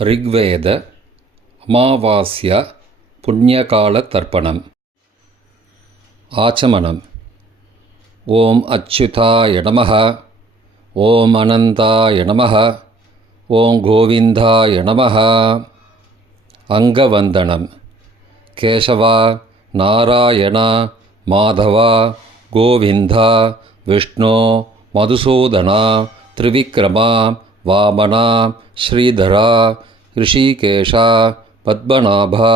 ரிக்வேத அமாவாஸ்யா புண்ணியகால தர்ப்பணம். ஆச்சமனம். ஓம் அச்சுதாய நமः. ஓம் அனந்தாய நமः. ஓம் கோவிந்தாய நமः. அங்கவந்தனம். கேசவா, நாராயணா, மாதவா, கோவிந்தா, விஷ்ணு, மதுசூதனா, திரிவிக்ரமா, வாமனா, ஸ்ரீதரா, ரிஷிகேஷா, பத்மநாபா,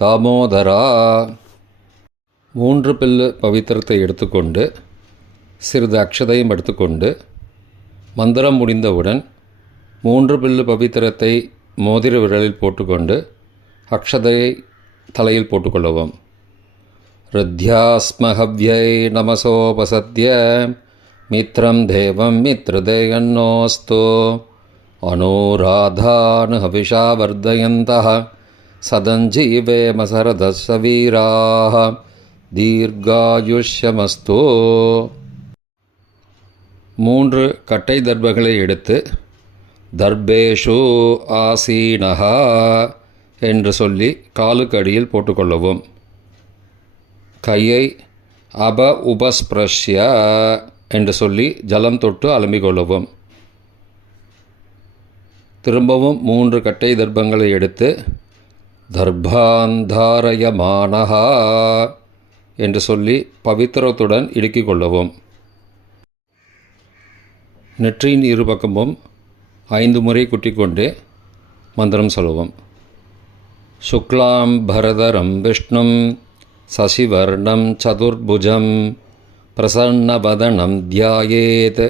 தாமோதரா. 3 பில்லு பவித்திரத்தை எடுத்துக்கொண்டு சிறிது அக்ஷதையும் எடுத்துக்கொண்டு மந்திரம் முடிந்தவுடன் 3 பில்லு பவித்திரத்தை மோதிர விரலில் போட்டுக்கொண்டு அக்ஷதையை தலையில் போட்டுக்கொள்ளவும். ருத்யாஸ்மஹவ்யை நமசோபசத்ய மித்ரம் தேவம் மித்ரதேயன்னோஸ்து அனுராதானு ஹவிஷா வர்தயந்தः சதஞ்சீவேம சரதஸ்ஸ வீராः தீர்காயுஷ்யமஸ்து. 3 கட்டை தர்பங்களை எடுத்து தர்பேஷு ஆசீனஹா என்று சொல்லி காலுக்கு அடியில் போட்டுக்கொள்ளவும். கையை உபஸ்பிரஷ்ய என்று சொல்லி ஜலம் தொட்டு அலம்பிக்கொள்ளவும். திரும்பவும் 3 கட்டை தர்பங்களை எடுத்து தர்பாந்தாரயமானஹா என்று சொல்லி பவித்திரத்துடன் இடுக்கிக் கொள்ளவும். நெற்றியின் இருபக்கமும் 5 முறை குட்டிக்கொண்டே மந்திரம் சொல்லவும். சுக்லாம் பரதரம் விஷ்ணும் சசிவர்ணம் சதுர்புஜம் பிரசன்னவதனம் தியாயேத்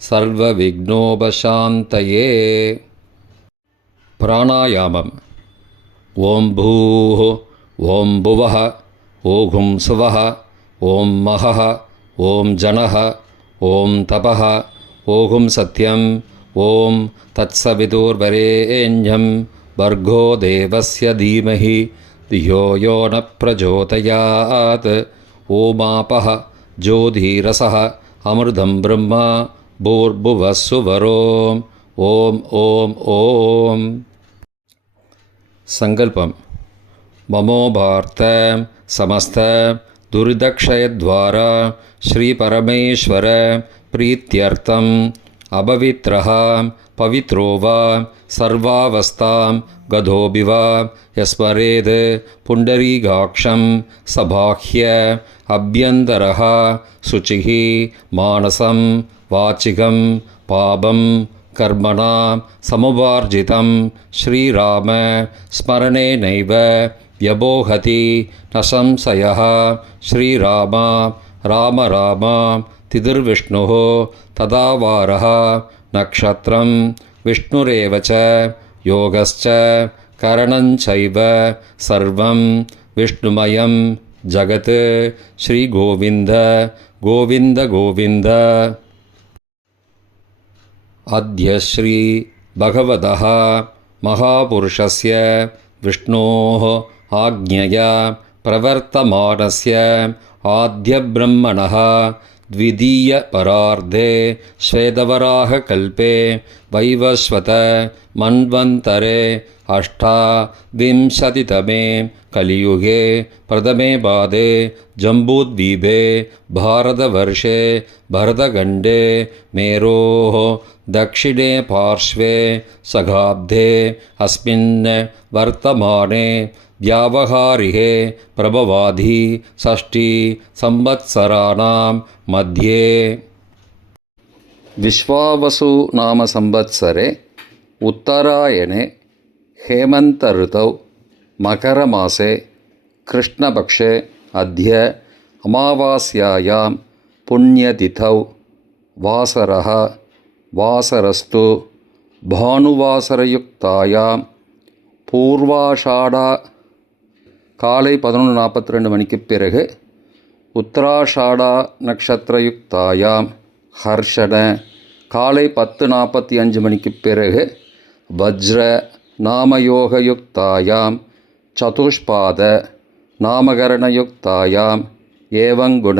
சர்வ விக்னோபசாந்தயே. பிராணாயாமம். ஓம் பூः ஓம் புவः ஓகும் சுவः ஓம் மகः ஓம் ஜனः ஓம் தபः ஓகும் சத்யம் ஓம் தத்சவிதுர்வரேண்யம் பர்கோ தேவஸ்ய தீமஹி தியோ யோ ந பிரச்சோதயாத். ஓமாபः ஜோதிரசः அமிர்தம் பிரம்மா பூர்புவः சுவரோம். ஓம் ஓம் ஓம். சங்கல்பம். மமோபார்த்த சமஸ்த துரிதக்ஷயத்வாரா ஸ்ரீ பரமேஸ்வர பிரீத்யர்த்தம் அபவித்ரஹ பவித்ரோ வா சர்வாவஸ்தாம் கதோபி வா யஸ்மரேத் புண்டரீகாக்ஷம் சபாஹ்ய அப்யந்தரஹ சுச்சிः மானசம் வாச்சிகம் பாபம் கர்மணா சமுபார்ஜிதம் ஸ்ரீராம ஸ்மரணேனைவ வ்யபோஹதி ந சம்சயः. ஸ்ரீராமா ராம ராமா திதிர்விஷ்ணுः ததாவாரः நக்ஷத்ரம் விஷ்ணுரேவ ச யோகஸ்ச கரணஞ்சைவ சர்வம் விஷ்ணுமயம் ஜகத். ஸ்ரீ கோவிந்த கோவிந்த கோவிந்த. அத்ய ஸ்ரீ பகவதः மகாபுருஷஸ்ய விஷ்ணோः ஆக்ஞயா பிரவர்த்தமானஸ்ய ஆத்யப்ரம்மணः த்விதீய பரார்த்தே ஸ்வேதவராக கல்பே வைவஸ்வத மன்வந்தரே அஷ்டாவிம்சதிதமே கலியுகே பிரதமே பாதே ஜம்பூத்வீபே பாரதவர்ஷே பரதகண்டே மேரோः दक्षिणे पार्श्वे सगाब्धे अस्मिन् वर्तमाने व्यावहारिके प्रभवाधि षष्ठी संवत्सराणां मध्ये. विश्वावसु नाम संवत्सरे उत्तरायणे हेमन्त ऋतौ मकरमासे कृष्णपक्षे अद्य अमावास्यायां पुण्यतिथौ वासरः வாசரஸ்து பானுவாசரயுக்தாயாம் பூர்வாஷாடா காலை 11:42 மணிக்குப் பிறகு உத்தராஷாடா நக்ஷத்திரயுக்தாயாம் ஹர்ஷண காலை 10:45 மணிக்குப் பிறகு வஜ்ர நாமயோகயுக்தாயாம் சதுஷ்பாத நாமகரணயுக்தாயாம் ஏவங்குண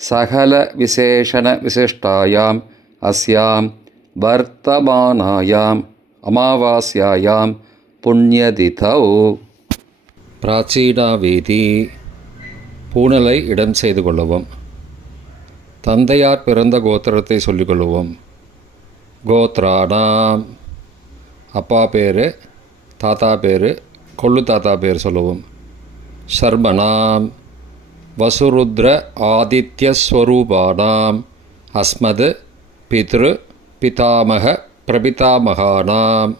சகல விசேஷண விசிஷ்டாயாம் अस्यां वर्तमानायाम् அமாவாஸ்யாயாம் புண்ணியதிதௌ. பிராச்சீனாவேதி பூணலை இடம் செய்து கொள்ளவும். தந்தையார் பிறந்த கோத்திரத்தை சொல்லிக்கொள்ளுவோம். கோத்ராணாம் அப்பா பேர், தாத்தா பேர், கொள்ளு தாத்தா பேர் சொல்லுவோம். சர்மணாம் வசுருத்ர ஆதித்யஸ்வரூபானாம் அஸ்மத் பித்ரு பிதாமக பிரபிதாமகானாம்.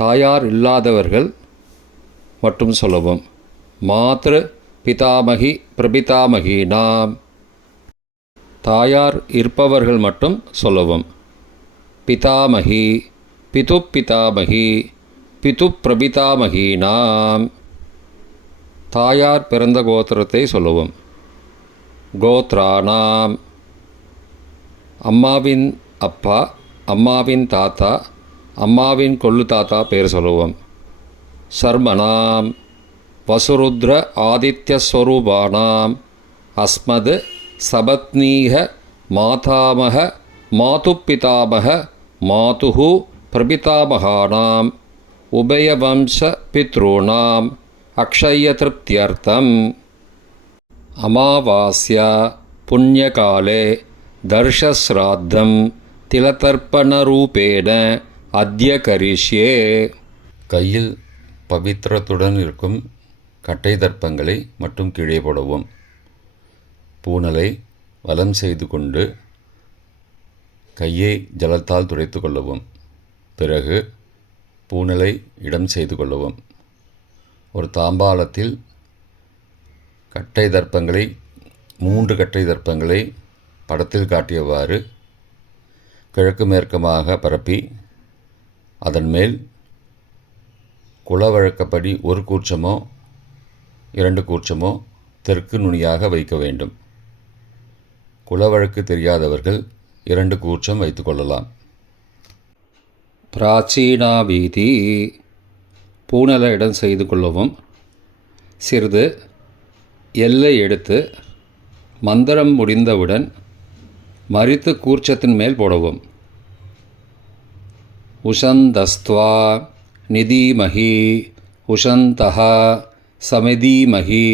தாயார் இல்லாதவர்கள் மட்டும் சொல்லவும். மாத்ரு பிதாமகி பிரபிதாமகீனாம். தாயார் இருப்பவர்கள் மட்டும் சொல்லவும். பிதாமகி பிது பிதாமகி பிது பிரபிதாமகீனாம். தாயார் பிறந்த கோத்திரத்தை சொல்லவும். கோத்ராணாம் அம்மாவின் அப்பா, அம்மாவின் தாத்தா, அம்மாவின் கொள்ளு தாத்தா பேர் சொல்லுவோம். சர்மணாம் வசுருத்ர ஆதித்யஸ்வரூபானாம் அஸ்மத் சபத்னீக மாதாமக மாதுப்பிதாமக மாதுஹு பிரபிதாமகானாம் உபயவம்ச பித்ருணாம் அக்ஷயத்ருப்தியர்த்தம். அமாவாஸ்யா புண்ணியகாலே தர்ஷஸ்ராத்தம் திலதர்ப்பணரூபேண அத்ய கரிஷ்யே. கையில் பவித்திரத்துடன் இருக்கும் கட்டை தர்ப்பங்களை மட்டும் கீழே போடவும். பூணலை வலம் செய்து கொண்டு கையை ஜலத்தால் துடைத்து கொள்ளவும். பிறகு பூணலை இடம் செய்து கொள்ளவும். ஒரு தாம்பாளத்தில் கட்டை தர்ப்பங்களை 3 கட்டை தர்ப்பங்களை படத்தில் காட்டியவாறு கிழக்கு மேற்கமாக பரப்பி அதன் மேல் குலவழக்கப்படி 1 கூர்ச்சமோ 2 கூர்ச்சமோ தெற்கு நுனியாக வைக்க வேண்டும். குலவழக்கு தெரியாதவர்கள் 2 கூர்ச்சம் வைத்து கொள்ளலாம். பிராச்சீனாவீதி பூணலை இடம் செய்து கொள்ளவும். சிறிது எல்லை எடுத்து மந்திரம் முடிந்தவுடன் மரித்து கூர்ச்சத்தின் மேல் போடவும். உஷந்தஸ்த்வா நிதீமஹி உஷந்தஹ சமிதீமஹி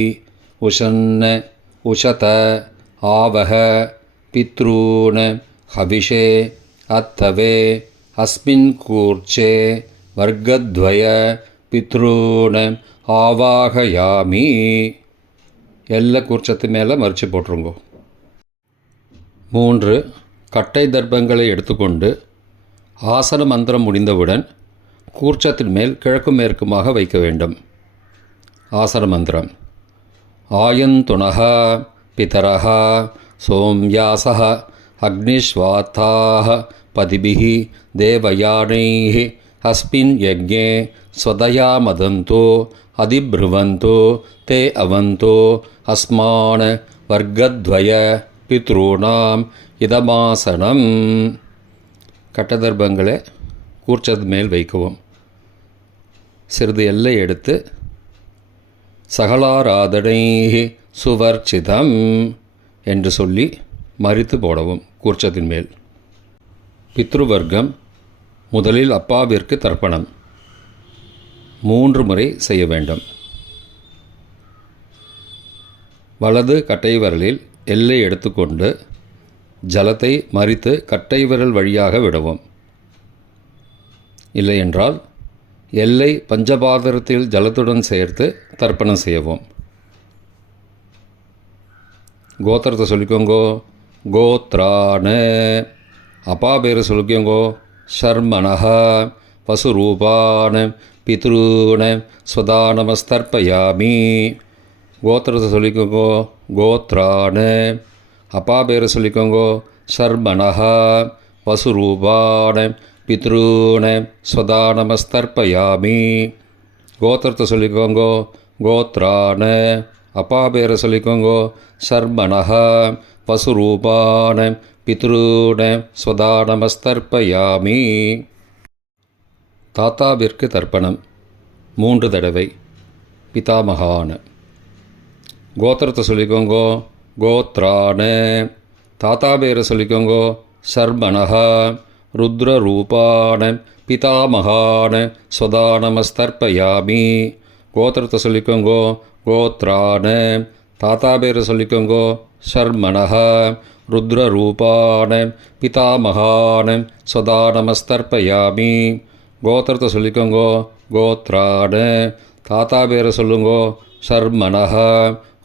உஷன்ன உஷத ஆவஹ பித்ரூன் ஹவிஷே அத்தவே அஸ்மின் கூர்ச்சே வர்க்கத்வய பித்ரூன் ஆவாகயாமி. எல்லா கூர்ச்சத்து மேலே மறித்து போட்டுருங்கோ. 3 கட்டை தர்ப்பங்களை எடுத்துக்கொண்டு ஆசன மந்திரம் முடிந்தவுடன் கூர்ச்சத்தின் மேல் கிழக்கு மேற்குமாக வைக்க வேண்டும். ஆசன மந்திரம். ஆயந்துணஹ பிதரஹ சோம்யாசஹ அக்னிஸ்வாத்தாஹ பதிபிஹி தேவயானைஹி அஸ்மின் யஜ்ஞே ஸ்வதயா மதந்தோ அதிப்ருவந்தோ தே அவந்தோ அஸ்மான் வர்க்கத்வய பித்ருணாம் இதமாசனம். கட்டதர்ப்பங்களை கூர்ச்சது மேல் வைக்கவும். சிறிது எல்லை எடுத்து சகலாராதனை சுவர்ச்சிதம் என்று சொல்லி மறித்து போடவும் கூர்ச்சத்தின் மேல். பித்ருவர்க்கம். முதலில் அப்பாவிற்கு தர்ப்பணம் 3 முறை செய்ய வேண்டும். வலது கட்டை விரலில் எல்லை எடுத்துக்கொண்டு ஜலத்தை மறித்து கட்டை விரல் வழியாக விடவும். இல்லையென்றால் எல்லை பஞ்சபாத்திரத்தில் ஜலத்துடன் சேர்த்து தர்ப்பணம் செய்யவும். கோத்திரத்தை சொல்லிக்கோங்கோ. கோத்ரான அப்பா பேர் சொல்லிக்கோங்கோ. ஷர்மணஹ வசுரூபான் பித்ருன ஸ்வதானமஸ்தர்ப்பயாமி. கோத்திரத்தை சொல்லிக்கோங்கோ. கோத்ரான அப்பா பேர் சொல்லிக்கோங்கோ. ஷர்மணஹ வசுரூபான் பித்ருன ஸ்வதானமஸ்தர்ப்பயாமி. கோத்திரத்தை சொல்லிக்கோங்கோ. கோத்ரான அப்பா பேரை சொல்லிக்கோங்கோ. ஷர்மணஹ வசுரூபான் பித்ருன ஸ்வதானமஸ்தர்ப்பயாமி. தாத்தாவிற்கு தர்ப்பணம் 3 தடவை. பிதாமகான். கோத்திரத்தை சொல்லிக்கோங்கோ. கோத்ரான தாத்தா பேரை சொல்லிக்கோங்கோ. ஷர்மணஹ ருத்ரரூபான பிதாமகான ஸ்வதா நமஸ்தர்ப்பயாமி. கோத்திரத்தை சொல்லிக்கோங்கோ. கோத்ரான. தாத்தா பேரை சொல்லிக்கோங்கோ. ஷர்மணஹ. ருத்ரரூபான பிதாமகான ஸ்வதா நமஸ்தர்ப்பயாமி. கோத்திரத்தை சொல்லிக்கோங்கோ. கோத்ரான. தாத்தா பேரை சொல்லுங்கோ. ஷர்மணஹ.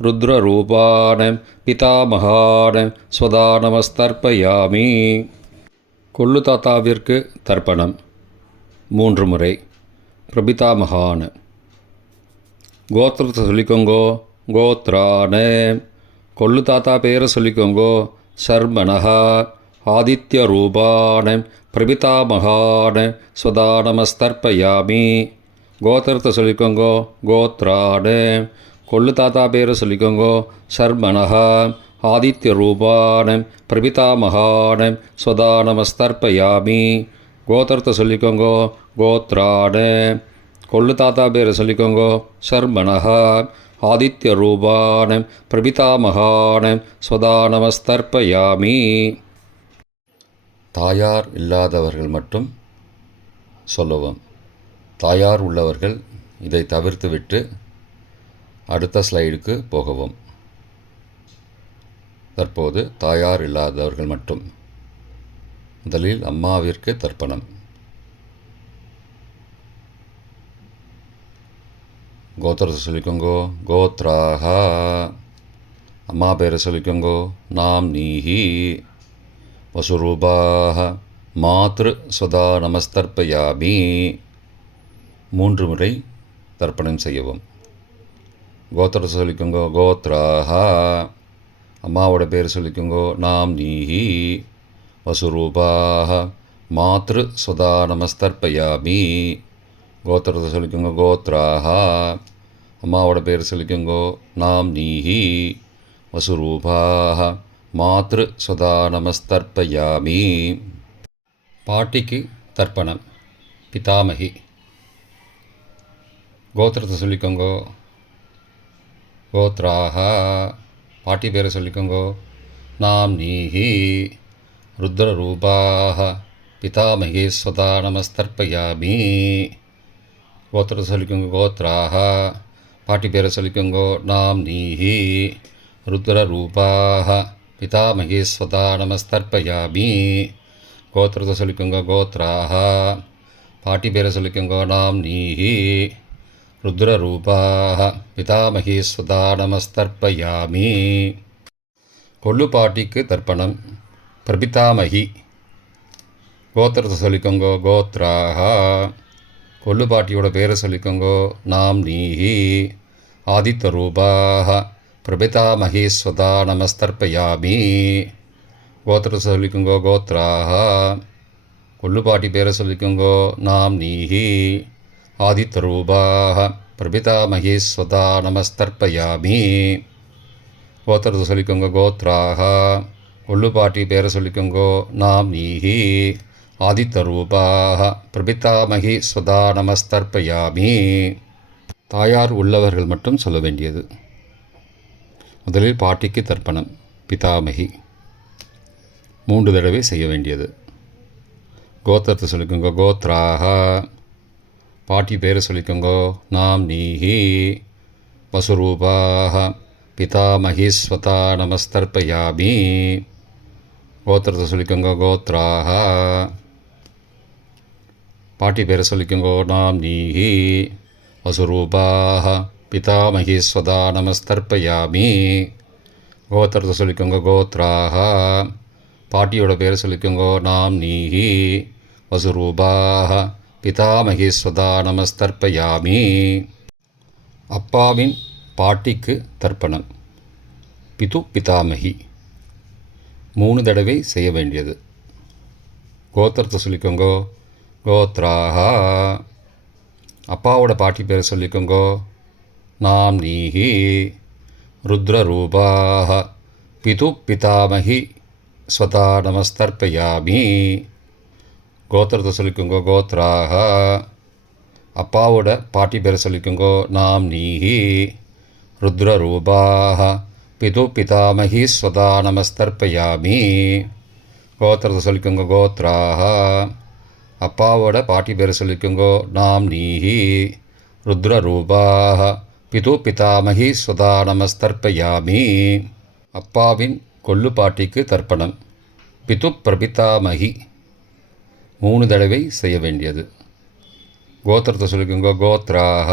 ருத்ரரூபான பிதாமகான ஸ்வதா நமஸ்தர்ப்பயாமி. கொள்ளு தாத்தாவிற்கு தர்ப்பணம் 3 முறை. பிரபிதாமகான. கோத்திரத்தை சொல்லிக்கோங்கோ. கோத்ரான. கொள்ளு தாத்தா பேரை சொல்லிக்கோங்கோ. ஷர்மணஹ. ஆதித்ய ரூபான பிரபிதாமகான ஸ்வதா நமஸ்தர்ப்பயாமி. கோத்திரத்தை சொல்லிக்கோங்கோ. கோத்ரான. கொள்ளு தாத்தா பேரை சொல்லிக்கோங்கோ. ஷர்மணஹ. ஆதித்ய ரூபான பிரபிதாமகான ஸ்வதா நமஸ்தர்ப்பயாமி. கோத்திரத்தை சொல்லிக்கோங்கோ. கோத்ரான. கொள்ளு தாத்தா பேரை சொல்லிக்கோங்கோ. ஷர்மணஹ. ஆதித்ய ரூபான பிரபிதாமகான ஸ்வதா நமஸ்தர்ப்பயாமி. தாயார் இல்லாதவர்கள் மட்டும் சொல்லவும். தாயார் உள்ளவர்கள் இதை தவிர்த்துவிட்டு அடுத்த ஸ்லைடுக்கு போகவும். தற்போது தாயார் இல்லாதவர்கள் மட்டும். முதலில் அம்மாவிற்கு தர்ப்பணம். கோத்திரத்தை சொல்லிக்கோங்கோ. கோத்ராக. அம்மா பேரை சொல்லிக்கோங்கோ. நாம் நீஹி. வசுரூபாக. மாத்ரு ஸ்வதா நமஸ்தர்ப்பயாமி. 3 முறை தர்ப்பணம் செய்யவும். கோத்திரத்தை சொல்லிக்கோங்கோ. கோத்ராக. அம்மாவோட பேர் சொல்லிக்கோங்கோ. நாம் நீஹி. வசுரூபாக. மாத்ரு ஸ்வதா நமஸ்தர்ப்பயாமி. கோத்திரத்தை சொல்லிக்கோங்க. கோத்ராக. அம்மாவோட பேர் சொல்லிக்கோங்கோ. நாம் நீஹி. வசுரூபாக. மாத்ரு ஸ்வதா நமஸ்தர்ப்பயாமி. பாட்டிக்கு தர்ப்பணம். பிதாமகி. கோத்திரத்தை சொல்லிக்கோங்கோ. கோத்ராக. பாட்டி பேரை சொல்லிக்கோங்கோ. நாம் நீஹி. ருத்ரரூபாக. பிதாமகி ஸ்வதா நமஸ்தர்ப்பயாமி. கோத்திரத்தை சொல்லிக்கோங்க. கோத்ராக. பாட்டி பேரை சொல்லிக்கோங்கோ. நாம் நீஹி. ருத்ரரூபாக. பிதாமகி ஸ்வதா நமஸ்தர்ப்பயாமி. கோத்திரத்தை சொல்லிக்கோங்க. கோத்ராக. பாட்டி பேரை சொல்லிக்கோங்கோ. நாம் நீஹி. ருத்ரரூபாக. பிதாமகி ஸ்வதா நமஸ்தர்ப்பயாமி. கொள்ளு பாட்டிக்கு தர்ப்பணம். பிரபிதாமகி. கோத்திரத்தை சொல்லிக்கோங்கோ. கோத்ராக. கொள்ளு பாட்டியோட பேரை சொல்லிக்கோங்கோ. நாம் நீஹி. ஆதித்ய ரூபாக. பிரபிதாமகி ஸ்வதா நமஸ்தர்ப்பயாமி. கோத்திரத்தை சொல்லிக்கோங்கோ. கோத்ராக. கொள்ளு பாட்டி பேரை சொல்லிக்கோங்கோ. நாம் நீஹி. ஆதித்ய ரூபாக. பிரபிதாமகி ஸ்வதா நமஸ்தர்ப்பயாமி. கோத்திரத்தை சொல்லிக்கோங்க. கோத்ராக. கொள்ளு பாட்டி பேரை சொல்லிக்கோங்கோ. நாம் நீஹி. ஆதித்ய ரூபாக. பிரபிதாமகி ஸ்வதா நமஸ்தர்ப்பயாமி. தாயார் உள்ளவர்கள் மட்டும் சொல்ல வேண்டியது. முதலில் பாட்டிக்கு தர்ப்பணம். பிதாமகி 3 தடவை செய்ய வேண்டியது. கோத்திரத்தை சொல்லிக்கோங்க. கோத்ராக. பாட்டி பேரை சொல்லிக்கோங்கோ. நாம் நீஹி. வசுரூபாக. பிதாமகி ஸ்வதா நமஸ்தர்ப்பயாமி. கோத்திரத்தை சொல்லிக்கோங்க. கோத்ராக. பாட்டி பேரை சொல்லிக்கோங்கோ. நாம் நீஹி. வசுரூபாக. பிதாமகி ஸ்வதா நமஸ்தர்ப்பயாமி. கோத்திரத்தை சொல்லிக்கோங்க. கோத்ராக. பாட்டியோட பேரை சொல்லிக்கோங்கோ. நாம் நீஹி. வசுரூபாக. பிதாமகி ஸ்வதா நமஸ்தர்ப்பயாமி. அப்பாவின் பாட்டிக்கு தர்ப்பணம். பிது பிதாமகி 3 தடவை செய்ய வேண்டியது. கோத்திரத்தை சொல்லிக்கோங்கோ. கோத்ராக. அப்பாவோட பாட்டி பேரை சொல்லிக்கோங்கோ. நாம் நீஹி. ருத்ரரூபாக. பிது பிதாமகி ஸ்வதா நமஸ்தர்ப்பயாமி. கோத்திரத்தை சொல்லிக்கோங்கோ. கோத்ராக. அப்பாவோட பாட்டி பேரை சொல்லிக்கோங்கோ. நாம் நீஹி. ருத்ரரூபாக. பிது பிதாமகி ஸ்வதா நமஸ்தர்ப்பயாமி. கோத்திரத்தை சொல்லிக்கோங்க கோத்ராஹ. அப்பாவோட பாட்டி பேரை சொல்லிக்கோங்க நாம் நீஹி. ருத்ரரூபாஹ பிது பிதாமகி ஸ்வதா நமஸ்தர்ப்பயாமி. அப்பாவின் கொள்ளு பாட்டிக்கு தர்ப்பணம். பிது பிரபிதாமகி 3 தடவை செய்ய வேண்டியது. கோத்திரத்தை சொல்லிக்கோங்க கோத்ராஹ.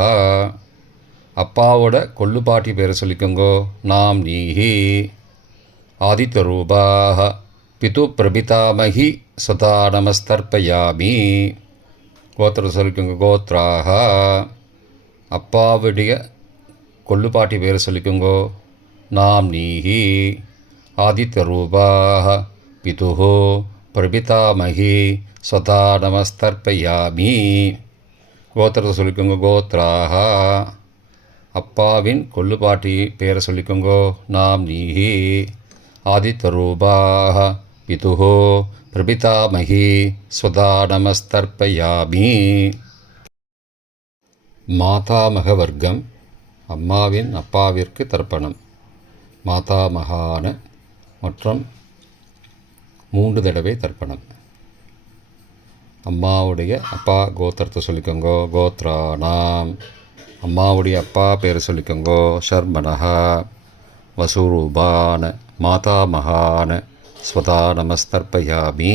அப்பாவோட கொள்ளு பாட்டி பேரை சொல்லிக்கோங்க நாம் நீஹி. ஆதித்யரூபாஹ பிது பிரபிதாமகி ஸ்வதா நமஸ்தர்ப்பயாமி. கோத்திரத்தை சொல்லிக்கோங்க கோத்ராஹ. அப்பாவுடைய கொள்ளுப்பாட்டி பேரை சொல்லிக்கோங்கோ நாம் நீஹி. ஆதித்யரூபாஹ பிதுஹோ பிரபிதாமகி ஸ்வதா நமஸ்தர்ப்பயாமி. கோத்திரத்தை சொல்லிக்கோங்க கோத்ராஹ. அப்பாவின் கொள்ளுப்பாட்டி பேரை சொல்லிக்கோங்கோ நாம் நீஹி. ஆதித்யரூபாஹ பிதுஹோ பிரபிதாமகி ஸ்வதா நமஸ்தர்ப்பயாமி. மாதாமக வர்க்கம். அம்மாவின் அப்பாவிற்கு தர்ப்பணம். மாதாமகான மற்றும் 3 தடவை தர்ப்பணம். அம்மாவுடைய அப்பா கோத்திரத்தை சொல்லிக்கோங்கோ கோத்ரானாம். அம்மாவுடைய அப்பா பேரை சொல்லிக்கோங்கோ ஷர்மனஹா. வசூரூபான மாதாமகான ஸ்வதா நமஸ்தர்ப்பயாமி.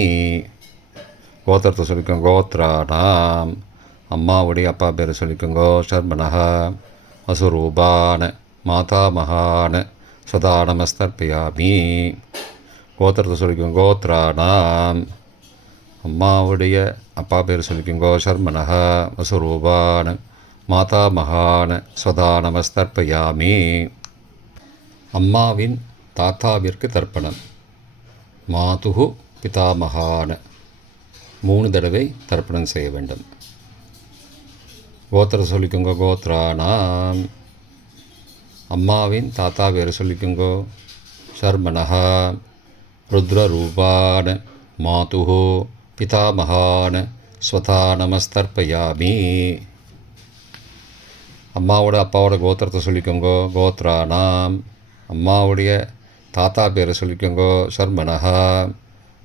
கோத்திரத்தை சொல்லிக்கோங்க கோத்ரானாம். அம்மாவுடைய அப்பா பேரை சொல்லிக்கோங்கோ ஷர்மனஹா. வசுரூபான மாதாமகான ஸ்வதா நமஸ்தர்ப்பயாமி. கோத்திரத்தை சொல்லிக்கோங்க கோத்ரானாம். அம்மாவுடைய அப்பா பேர் சொல்லிக்கோங்கோ ஷர்மனஹா. வசுரூபான மாதாமகான ஸ்வதா நமஸ்தர்ப்பயாமி. அம்மாவின் தாத்தாவிற்கு தர்ப்பணம். மாதுஹு பிதாமகான 3 தடவை தர்ப்பணம் செய்ய வேண்டும். கோத்திரத்தை சொல்லிக்கோங்க கோத்ரானாம். அம்மாவின் தாத்தா பேரை சொல்லிக்கோங்கோ ஷர்மனஹா. ருத்ரரூபான மாதுஹோ பிதாமகான ஸ்வதா நமஸ்தர்ப்பயாமி. அம்மாவோட அப்பாவோட கோத்திரத்தை சொல்லிக்கோங்கோ கோத்ரானாம். அம்மாவுடைய தாத்தா பேரை சொல்லிக்கோங்கோ ஷர்மனஹா.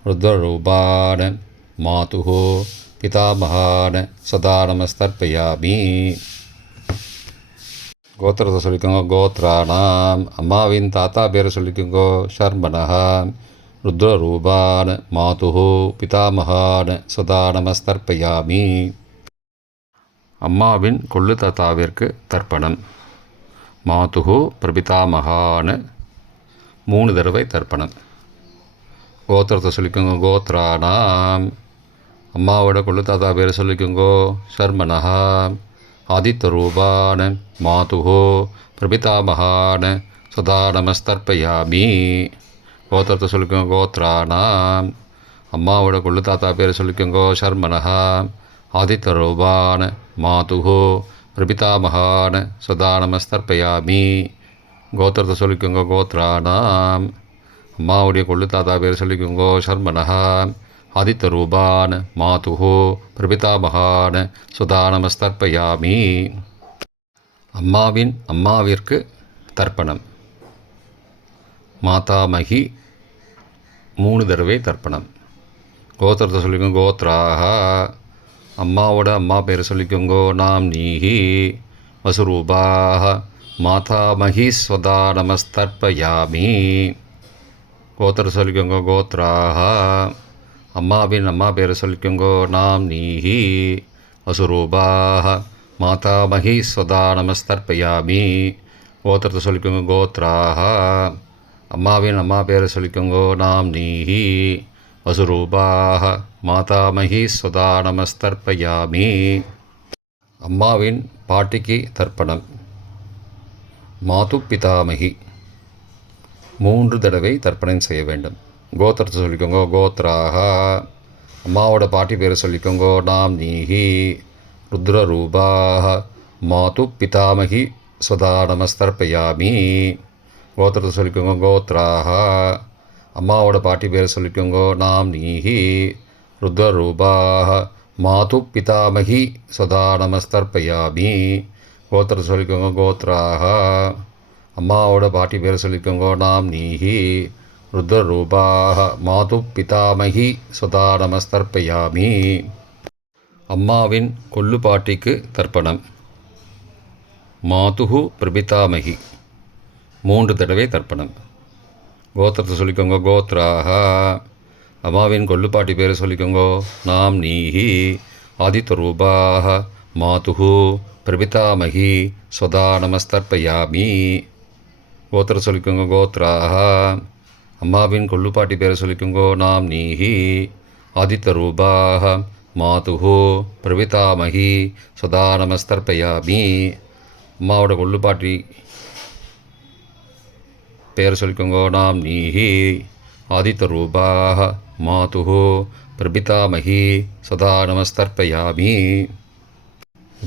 ருத்ரரூபான மாதுஹோ பிதாமகான ஸ்வதா நமஸ்தர்ப்பயாமி. கோத்திரத்தை சொல்லிக்கோங்க கோத்ரானாம். அம்மாவின் தாத்தா பேரை சொல்லிக்கோங்கோ ஷர்மனஹா. ருத்ரரூபான மாதுஹோ பிதாமகான ஸ்வதா நமஸ்தர்ப்பயாமி. அம்மாவின் கொள்ளு தாத்தாவிற்கு தர்ப்பணம். மாதுஹு பிரபிதாமகான 3 தடவை தர்ப்பணம். கோத்திரத்தை சொல்லிக்கோங்க கோத்ரானாம். அம்மாவோட கொள்ளு தாத்தா பேரை சொல்லிக்கோங்கோ ஷர்மனஹா. ஆதித்யரூபான மாதுஹோ பிரபிதாமகான ஸ்வதா நமஸ்தர்ப்பயாமி. கோத்திரத்தை சொல்லிக்கோங்க கோத்ரானாம். அம்மாவோட கொள்ளு தாத்தா பேரை சொல்லிக்கோங்கோ ஷர்மனஹா. ஆதித்யரூபான மாதுஹோ பிரபிதாமகான ஸ்வதா நமஸ்தர்ப்பயாமி. கோத்திரத்தை சொல்லிக்கோங்க கோத்ரானாம். அம்மாவுடைய கொள்ளு தாத்தா பேர் சொல்லிக்கோங்கோ ஷர்மனஹா. ஆதித்யரூபான மாதுஹோ பிரபிதாமகான ஸ்வதா நமஸ்தர்ப்பயாமி. அம்மாவின் அம்மாவிற்கு தர்ப்பணம். மாதாமகி 3 தடவை தர்ப்பணம். கோத்திரத்தை சொல்லிக்கோங்க கோத்ராஹ. அம்மாவோட அம்மா பேரை சொல்லிக்கோங்கோ நாம் நீஹி. வசுரூபாஹ மாதாமகி ஸ்வதா நமஸ்தர்ப்பயாமி. கோத்திரத்தை சொல்லிக்கோங்க கோத்ராஹ. அம்மாவின் அம்மா பேரை சொல்லிக்கோங்கோ நாம் நீஹி. வசுரூபாஹ மாதாமகி ஸ்வதா நமஸ்தர்ப்பயாமி. கோத்திரத்தை சொல்லிக்கோங்க கோத்ராஹ. அம்மாவின் அம்மா பேரை சொல்லிக்கோங்கோ நாம் நீஹி. வசுரூபாஹ மாதாமகி ஸ்வதா நமஸ்தர்ப்பயாமி. அம்மாவின் பாட்டிக்கு தர்ப்பணம். மாது பிதாமகி 3 தடவை தர்ப்பணம் செய்ய வேண்டும். கோத்திரத்தை சொல்லிக்கோங்கோ கோத்ராஹ. அம்மாவோட பாட்டி பேரை சொல்லிக்கோங்கோ நாம் நீஹி. ருத்ரரூபாஹ மாது பிதாமகி ஸ்வதா நமஸ்தர்ப்பயாமி. கோத்திரத்தை சொல்லிக்கோங்க கோத்ராஹ. அம்மாவோட பாட்டி பேரை சொல்லிக்கோங்கோ நாம் நீஹி. ருத்ரரூபாஹ மாது பிதாமகி ஸ்வதா நமஸ்தர்ப்பயாமி. கோத்திரத்தை சொல்லிக்கோங்க கோத்ராஹ. அம்மாவோட பாட்டி பேரை சொல்லிக்கோங்கோ நாம் நீஹி. ருத்ரரூபாः மாதுः பிதாமகி சுதா நமஸ்தர்ப்பயாமி. அம்மாவின் கொல்லுப்பாட்டிக்கு தர்ப்பணம். மாதுஹு பிரபிதாமகி 3 தடவை தர்ப்பணம். கோத்திரத்தை சொல்லிக்கோங்க, கோத்ராக. அம்மாவின் கொல்லுப்பாட்டி பேரை சொல்லிக்கோங்க, நாம் நீஹி. ஆதித்யரூபாக மாதுஹு பிரபிதாமகி சுதா நமஸ்தர்ப்பயாமி. கோத்திரம் சொல்லிக்கோங்க, கோத்ராக. அம்மாவின் கொல்லுப்பாட்டி பேரை சொல்லிக்கோங்க, நாம் நீஹி. ஆதித்யரூபாக மாதுஹு பிரபிதாமகி சுதா நமஸ்தர்ப்பயாமி. அம்மாவோட கொல்லுப்பாட்டி பேரை சொல்லிக்கோங்க, நாம் நீஹி. ஆதித்யரூபாக மாதுஹு பிரபிதாமகி சதா நமஸ்தர்ப்பயாமி.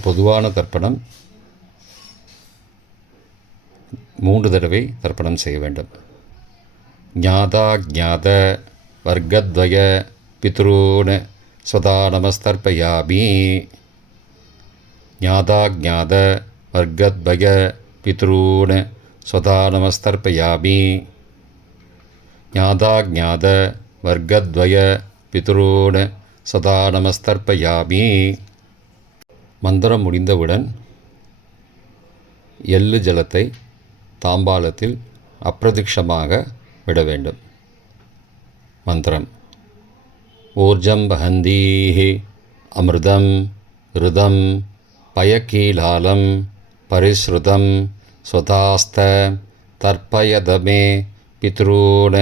பொதுவான தர்ப்பணம் 3 தடவை தர்ப்பணம் செய்ய வேண்டும். ஞாதா ஜாத வர்க்கத்வய பித்ரூன் சதா நமஸ்தர்ப்பயாமி. ஞாதா ஜாத வர்க்கத்வய பித்ரூன் சதா நமஸ்தர்ப்பயாமி. ஞாதா ஜாத வர்க்கத்வய பித்ரூன் சதா நமஸ்தர்ப்பயாமி. மந்திரம் முடிந்தவுடன் எள்ளு ஜலத்தை தாம்பாளத்தில் அப்பிரதிக்ஷமாக விட வேண்டும். மந்திரம். ஊர்ஜம் வஹந்தீஹி அமிர்தம் ருதம் பயக்கீலாலம் பரிஸ்ருதம் ஸ்வதாஸ்த தர்ப்பயதமே பித்ரூன்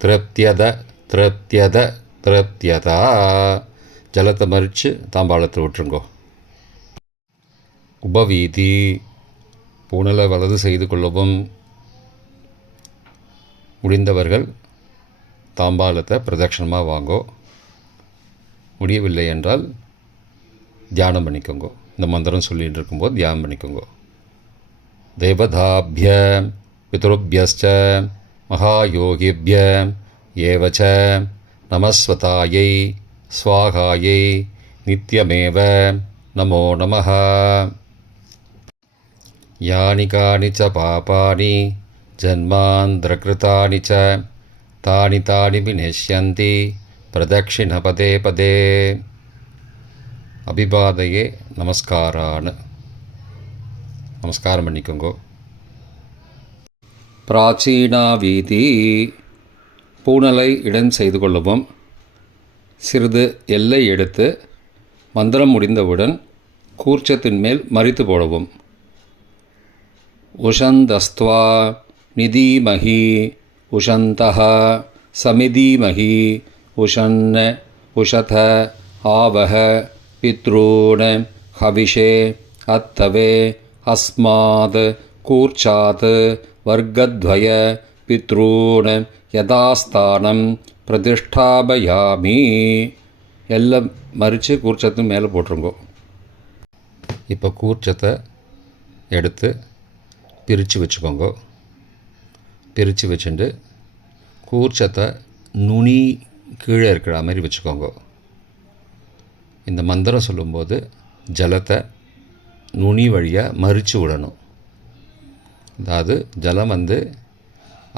திருப்தியத திருப்தியத திருப்தியதா. ஜலத்தை மறித்து தாம்பாளத்தில் விட்டுருங்கோ. உபவீதி. பூணலை வலது செய்து கொள்ளவும். முடிந்தவர்கள் தாம்பாளத்தை பிரதட்சணமாக வாங்கோ. முடியவில்லை என்றால் தியானம் பண்ணிக்கோங்க. இந்த மந்திரம் சொல்லிகிட்டு இருக்கும்போது தியானம் பண்ணிக்கோங்க. தேவதாபிய பித்ருபியஸ்ச மகாயோகிபிய ஏவச்ச நமஸ்வதாயை ஸ்வாகாயை நித்யமேவ நமோ நமः. யானி கானி ச பாபானி ஜன்மாந்திரகிருதானி ச தானி தானி விநஷ்யந்தி பிரதக்ஷிண பதே பதே. அபிபாதையே நமஸ்காரான். நமஸ்காரம் பண்ணிக்கோங்க. பிராச்சீனா வீதி. பூணலை இடம் செய்து கொள்ளவும். சிறிது எல்லை எடுத்து மந்திரம் முடிந்தவுடன் கூர்ச்சத்தின் மேல் மறித்து போடவும். உஷந்தஸ்த்வா நிதீமஹி உஷந்தஹ சமிதீமஹி உஷன் உஷத ஆவஹ பித்ரூன் ஹவிஷே அத்தவே அஸ்மாத் கூர்ச்சாத் வர்க்கத்வய பித்ரூன் யதாஸ்தானம் பிரதிஷ்டாபயாமி. எல்லாம் மறித்து கூர்ச்சத்து மேலே போட்டுருங்கோ. இப்போ கூர்ச்சத்தை எடுத்து பிரித்து வச்சுக்கோங்க. பிரித்து வச்சுட்டு கூர்ச்சத்தை நுனி கீழே இருக்கிற மாதிரி வச்சுக்கோங்க. இந்த மந்திரம் சொல்லும்போது ஜலத்தை நுனி வழியாக மறித்து விடணும். அதாவது ஜலம்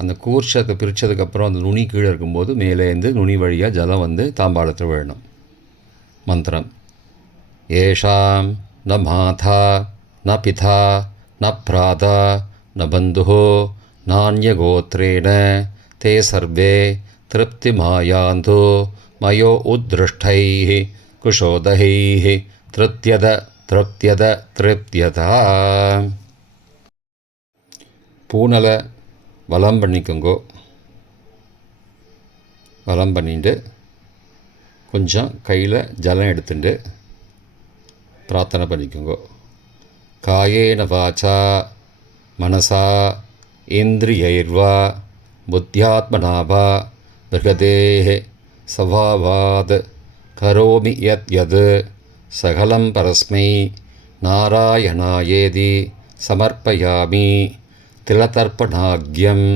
அந்த கூர்ச்சத்தை பிரித்ததுக்கப்புறம் அந்த நுனி கீழே இருக்கும்போது மேலேருந்து நுனி வழியாக ஜலம் தாம்பாளத்தில் விழணும். மந்திரம். ஏஷாம் ந மாதா ந பிதா ந பிராதா ந பந்துஹோ நான்யகோத்ரேண தே சர்வே திருப்திமாயாந்தோ மயோ உத்ருஷ்டைः குஷோதகைः திருப்தியத திருப்தியத திருப்தியதா. பூணலை வலம் பண்ணிக்கோங்கோ. வலம் பண்ணிட்டு கொஞ்சம் கையில் ஜலம் எடுத்துட்டு பிரார்த்தனை பண்ணிக்கோங்கோ. காயேன வாச்சா மனசா இந்திரியைர்வா புத்தியாத்மனாவா பிருகதேஹ சவாவாத் கரோமி யத் யத் சகலம் பரஸ்மை நாராயணாயேதி சமர்ப்பயாமி. திலதர்ப்பணாக்யம்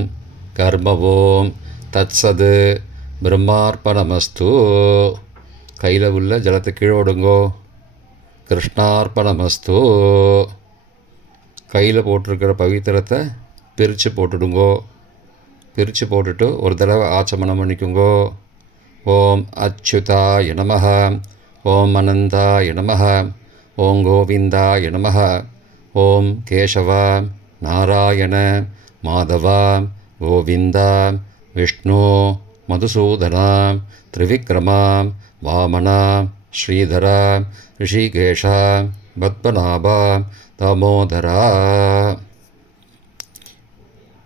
கர்மவோம் தத்சத் பிரம்மார்ப்பணமஸ்து. கையில் உள்ள ஜலத்தை கீழே விடுங்கோ. கிருஷ்ணார்ப்பணமஸ்து. கையில் போட்டிருக்கிற பவித்திரத்தை பிரித்து போட்டுடுங்கோ. பிரித்து போட்டுட்டு ஒரு தடவை ஆச்சமனம் பண்ணிக்குங்கோ. ஓம் அச்சுதாய நமஹ, ஓம் அனந்தாய நமஹ, ஓம் கோவிந்தாய நமஹ, ஓம் கேசவா நாராயண மாதவா கோவிந்தா விஷ்ணு மதுசூதனா திரிவிக்ரமா வாமனா ஸ்ரீதரா ரிஷிகேஷா பத்மநாபா தாமோதரா.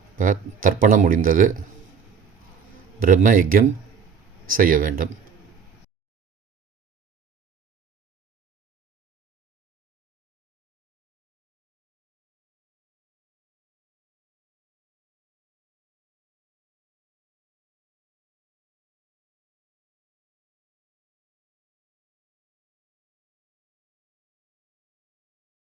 இப்போ தர்ப்பணம் முடிந்தது. பிரம்ம யஜ்யம் செய்ய வேண்டும்.